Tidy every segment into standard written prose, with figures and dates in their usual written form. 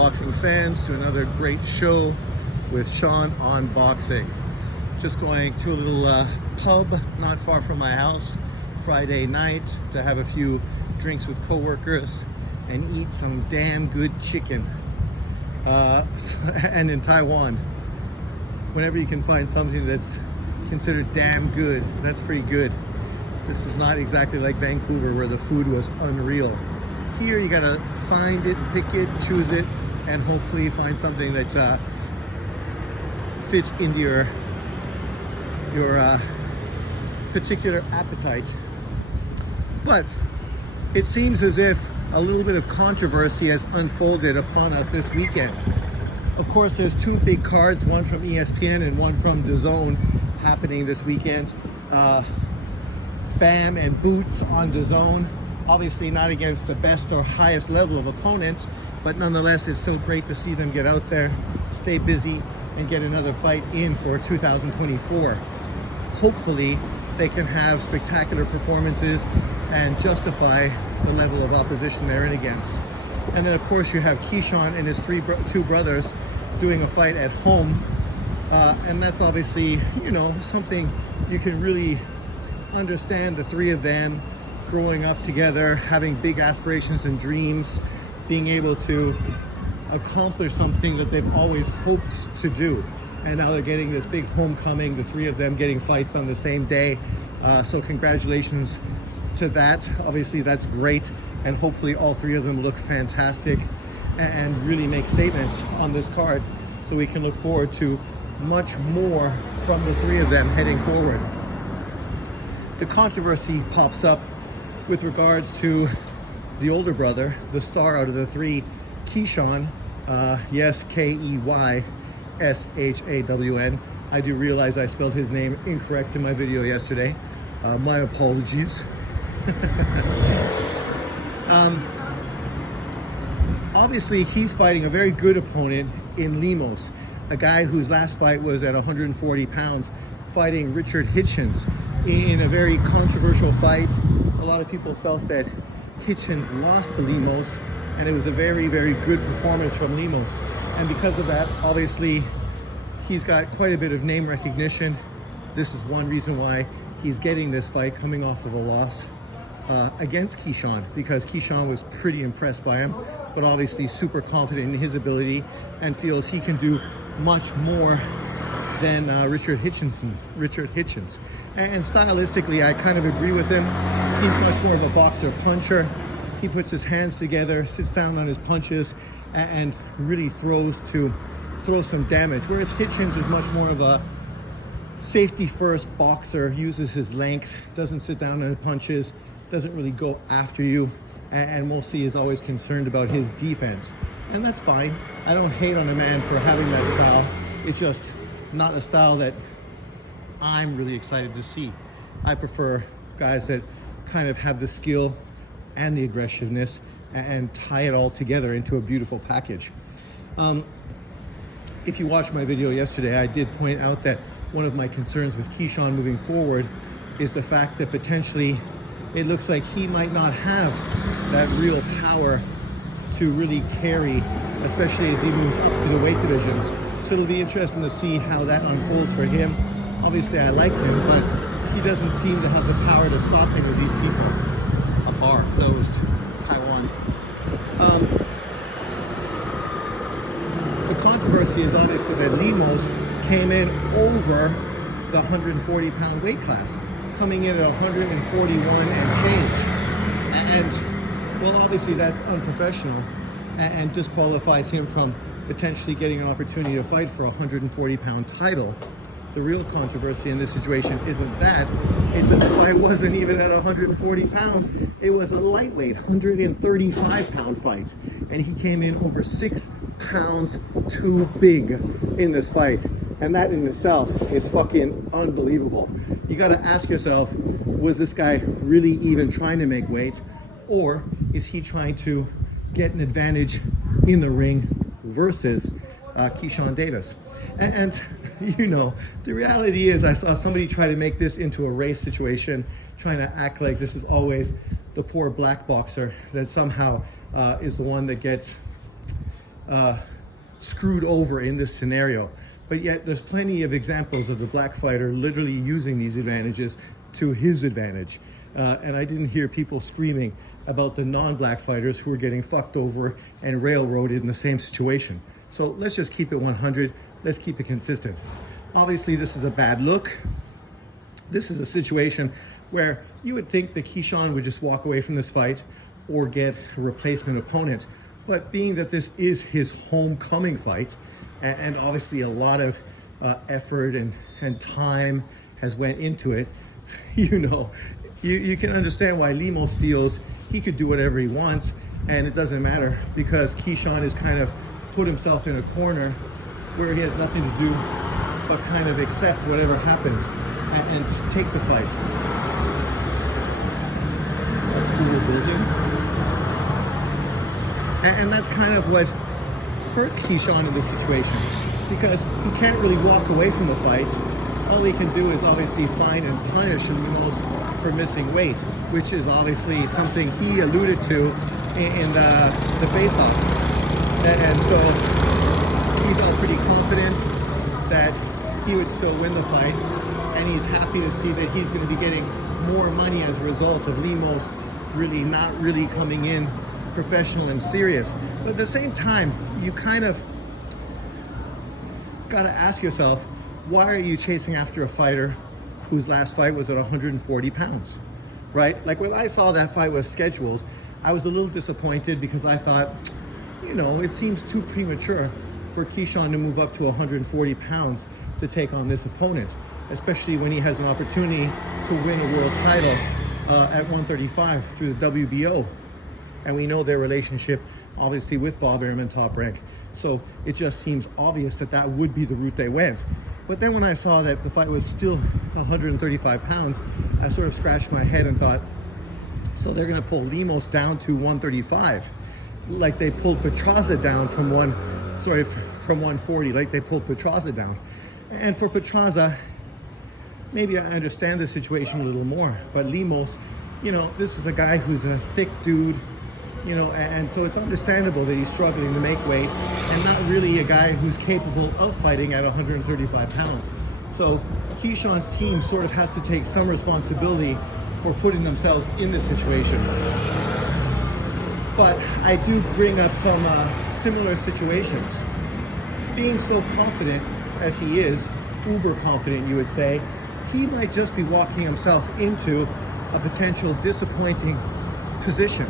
boxing fans, to another great show with Sean on boxing. Just going to a little pub not far from my house Friday night to have a few drinks with coworkers and eat some damn good chicken. And in Taiwan, whenever you can find something that's considered damn good, that's pretty good. This is not exactly like Vancouver where the food was unreal. Here you gotta find it, pick it, choose it, and hopefully find something that fits into your particular appetite. But it seems as if a little bit of controversy has unfolded upon us this weekend. Of course, there's two big cards, one from ESPN and one from DAZN, happening this weekend. Bam and Boots on DAZN. Obviously not against the best or highest level of opponents, but nonetheless, it's still great to see them get out there, stay busy, and get another fight in for 2024. Hopefully, they can have spectacular performances and justify the level of opposition they're in against. And then, of course, you have Keyshawn and his two brothers doing a fight at home. And that's obviously, you know, something you can really understand, the three of them growing up together, having big aspirations and dreams, being able to accomplish something that they've always hoped to do. And now they're getting this big homecoming, the three of them getting fights on the same day. So congratulations to that. Obviously that's great. And hopefully all three of them look fantastic and really make statements on this card. So we can look forward to much more from the three of them heading forward. The controversy pops up with regards to the older brother, the star out of the three, Keyshawn. Yes, Keyshawn. I do realize I spelled his name incorrect in my video yesterday. My apologies. Obviously, he's fighting a very good opponent in Lemos, a guy whose last fight was at 140 pounds, fighting Richard Hitchens in a very controversial fight. A lot of people felt that Hitchens lost to Lemos, and it was a very, very good performance from Lemos. And because of that, obviously, he's got quite a bit of name recognition. This is one reason why he's getting this fight coming off of a loss against Keyshawn, because Keyshawn was pretty impressed by him, but obviously super confident in his ability and feels he can do much more than Richard Hitchens. And stylistically, I kind of agree with him. He's much more of a boxer puncher. He puts his hands together, sits down on his punches, and really throws some damage. Whereas Hitchens is much more of a safety first boxer, uses his length, doesn't sit down on his punches, doesn't really go after you, and mostly is always concerned about his defense. And that's fine. I don't hate on a man for having that style. It's just not a style that I'm really excited to see. I prefer guys that kind of have the skill and the aggressiveness and tie it all together into a beautiful package. If you watched my video yesterday, I did point out that one of my concerns with Keyshawn moving forward is the fact that potentially it looks like he might not have that real power to really carry, especially as he moves up through the weight divisions. So it'll be interesting to see how that unfolds for him. Obviously, I like him, but he doesn't seem to have the power to stop any of these people. A bar closed, Taiwan. The controversy is obviously that Lemos came in over the 140-pound weight class, coming in at 141 and change. And, well, obviously that's unprofessional and disqualifies him from potentially getting an opportunity to fight for a 140-pound title. The real controversy in this situation isn't that. It's that the fight wasn't even at 140 pounds. It was a lightweight, 135-pound fight. And he came in over 6 pounds too big in this fight. And that in itself is fucking unbelievable. You gotta ask yourself, was this guy really even trying to make weight? Or is he trying to get an advantage in the ring versus Keyshawn Davis? And you know, the reality is I saw somebody try to make this into a race situation, trying to act like this is always the poor black boxer that somehow is the one that gets screwed over in this scenario. But yet there's plenty of examples of the black fighter literally using these advantages to his advantage. And I didn't hear people screaming about the non-black fighters who were getting fucked over and railroaded in the same situation. So let's just keep it 100. Let's keep it consistent. Obviously, this is a bad look. This is a situation where you would think that Keyshawn would just walk away from this fight or get a replacement opponent. But being that this is his homecoming fight, and obviously a lot of effort and time has went into it, you can understand why Lemos feels he could do whatever he wants, and it doesn't matter because Keyshawn has kind of put himself in a corner where he has nothing to do but kind of accept whatever happens and take the fight. And that's kind of what hurts Keyshawn in this situation, because he can't really walk away from the fight. All he can do is obviously find and punish Lemos for missing weight, which is obviously something he alluded to in the face-off. And so he's all pretty confident that he would still win the fight, and he's happy to see that he's going to be getting more money as a result of Lemos really not really coming in professional and serious. But at the same time, you kind of got to ask yourself, why are you chasing after a fighter whose last fight was at 140 pounds, right? Like when I saw that fight was scheduled, I was a little disappointed because I thought, it seems too premature for Keyshawn to move up to 140 pounds to take on this opponent, especially when he has an opportunity to win a world title at 135 through the WBO. And we know their relationship, obviously, with Bob Arum, Top Rank. So it just seems obvious that that would be the route they went. But then when I saw that the fight was still 135 pounds, I sort of scratched my head and thought, so they're going to pull Lemos down to 135, like they pulled Petraza down from 140, like they pulled Petraza down. And for Petraza, maybe I understand the situation a little more. But Lemos, this was a guy who's a thick dude, and so it's understandable that he's struggling to make weight and not really a guy who's capable of fighting at 135 pounds. So Keyshawn's team sort of has to take some responsibility for putting themselves in this situation. But I do bring up some similar situations. Being so confident as he is, uber confident you would say, he might just be walking himself into a potential disappointing position.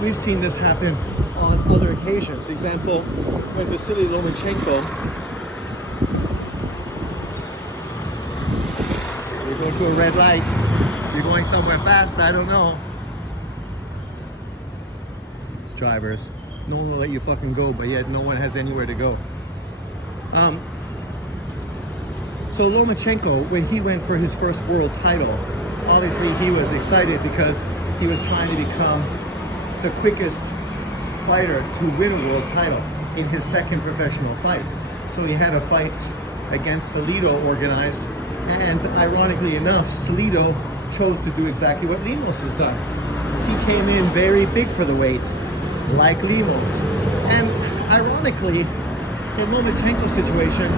We've seen this happen on other occasions. Example, when Vasily Lomachenko, you're going to a red light, you're going somewhere fast, I don't know. Drivers, no one will let you fucking go, but yet no one has anywhere to go. So Lomachenko, when he went for his first world title, obviously he was excited because he was trying to become the quickest fighter to win a world title in his second professional fight. So he had a fight against Salido organized, and ironically enough, Salido chose to do exactly what Lemos has done. He came in very big for the weight, like Lemos. And ironically, in Lomachenko's situation,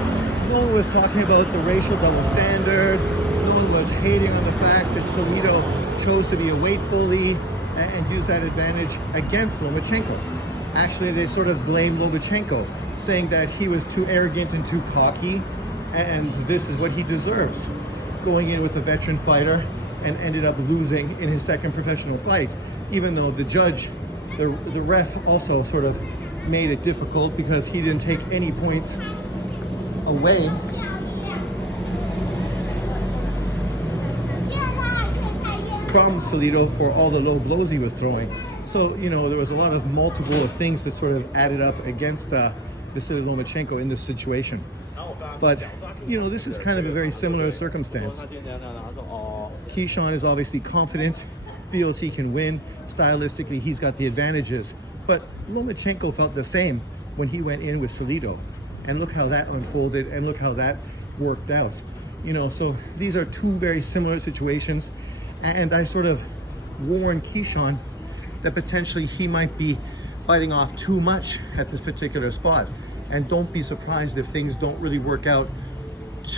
no one was talking about the racial double standard. No one was hating on the fact that Salido chose to be a weight bully and use that advantage against Lomachenko. Actually, they sort of blamed Lomachenko, saying that he was too arrogant and too cocky, and this is what he deserves, going in with a veteran fighter and ended up losing in his second professional fight, even though the judge, the ref also sort of made it difficult because he didn't take any points away from Salido for all the low blows he was throwing. So, there was a lot of multiple things that sort of added up against Vasily Lomachenko in this situation. But, this is kind of a very similar circumstance. Keyshawn is obviously confident, feels he can win. Stylistically, he's got the advantages. But Lomachenko felt the same when he went in with Salido. And look how that unfolded, and look how that worked out. So these are two very similar situations. And I sort of warned Keyshawn that potentially he might be biting off too much at this particular spot. And don't be surprised if things don't really work out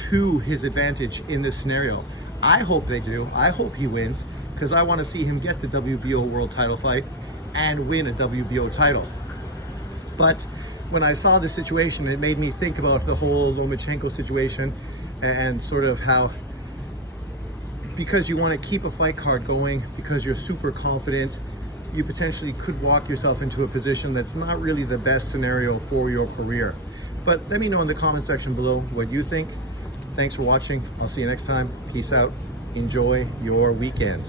to his advantage in this scenario. I hope they do. I hope he wins, because I want to see him get the WBO world title fight and win a WBO title. But when I saw the situation, it made me think about the whole Lomachenko situation and sort of how, because you want to keep a fight card going, because you're super confident, you potentially could walk yourself into a position that's not really the best scenario for your career. But let me know in the comment section below what you think. Thanks for watching. I'll see you next time. Peace out. Enjoy your weekend.